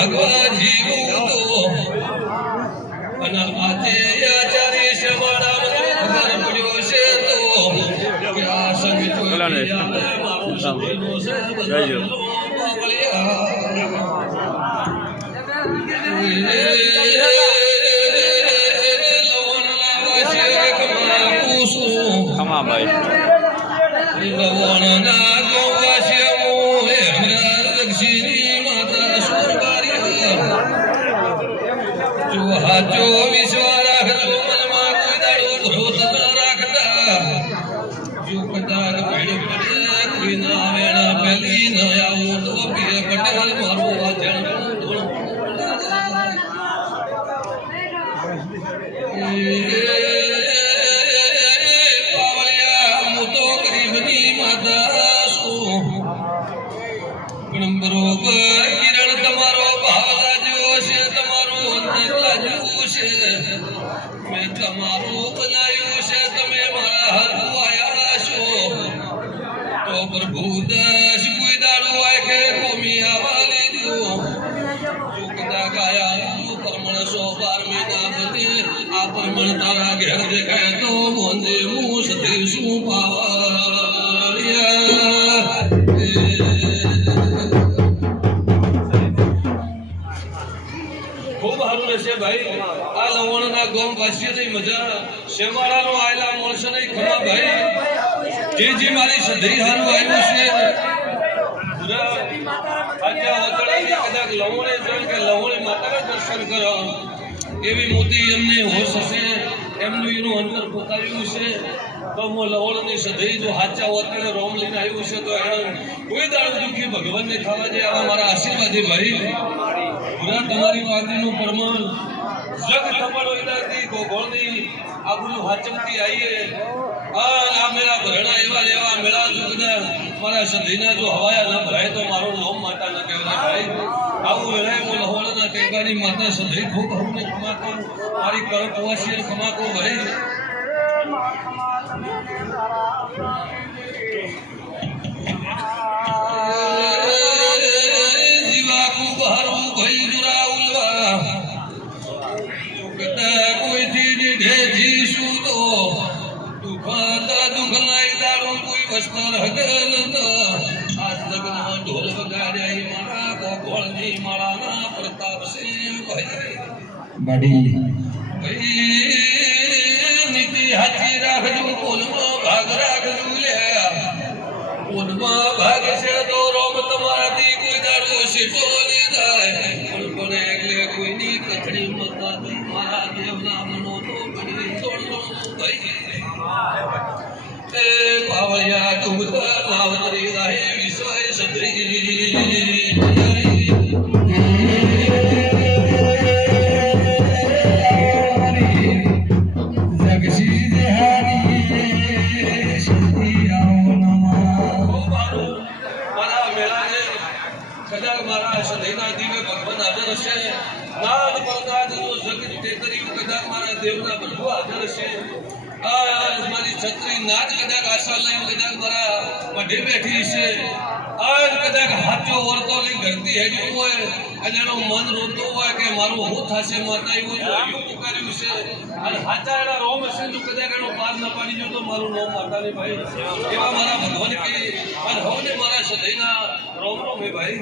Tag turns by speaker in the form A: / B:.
A: ભાગવા જીવું તો અને આજે આચાર્ય દુઃખ પડ્યો છે તો આ સંગ આવે મારો چو ویش ورا رکھ ملما کوئی دا دور هوت رکھدا جو قدال عليه کیناں ہے نا پہلی دا او تو پیے پٹھے مارو واڄن اے اے اے پاوليا مو تو قريب تي છે. મેં તમારું બનાવ્યું છે, તમે મારા હાથું આયા છો. તો પ્રભુ દસ કોઈ દાડો હોય કે કોમી આવા લીધું. જો કદાચ આયા તું પરમણ સો બાર મહિના બને આ પરમણ તારા ઘેર દેખાય તો રહેશે ભાઈ. આ લવણના ગોમ વાસીઓની મજા શેમાળાનો આયેલા નહીં ખમા ભાઈ. જે જે, મારી સધી હારું આવ્યું છે. કદાચ લવણે જણ કે લવણે માતાના દર્શન કરો એવી મોટી એમને હોશ હશે, એમનું એનું અંતર પોકાર્યું છે. તો હું લવણની સધી જો હાચા વતળે રોમ લઈને આવ્યું છે, તો એને કોઈ ભગવાનને ખાવા જાય આવા મારા આશીર્વાદી ભાઈ. પૂરા તમારી વાતનું પ્રમાણ જગ તમારો ઇલાકી ગોગોળની બધું હાચમતી આવીએ આ આ મેળા ભરણા એવા એવા મેળા જુગના મારા સધીના જો હવાયા ન ભરાય તો મારો નામ માતા ન કહેવાય ભાઈ આવું વેળાએ હું લહોળના ટેકાની માતા સધી ખૂબ અમને ખમાકો મારી કરટ ક્ષમા ખમાકો ભાઈ વસ્તર હગલ તો આજ લગ્નમાં ઢોલ વગાડ્યા મારા ગોગોળની માળાના પ્રતાપસિંહ ભાઈ
B: બડી
A: ભાઈ કોઈની કથળી મારા દેવના મનો કદાચ મારા સદયના દીવે ભગવાન હાજર હશે નાદ જો જગત તે કદાચ મારા દેવના પ્રભુ આદર છે. આ મારી છત્રી નાદ કદાચ આશા લઈને કદાચ મારા મઢે બેઠી છે. આજ કદાચ હાચો વર્તો લઈ ઘરતી હેડ્યું હોય, અને એનું મન રોતું હોય કે મારું હું થશે માતા એવું જોયું પુકાર્યું છે. અને હાચા એના રોમ હશે તો કદાચ એનો પાર ના પાડી જો તો મારું નામ માતા ને ભાઈ એવા મારા ભગવાન કે, અને હવે મારા સદયના રોમ રોમ ભાઈ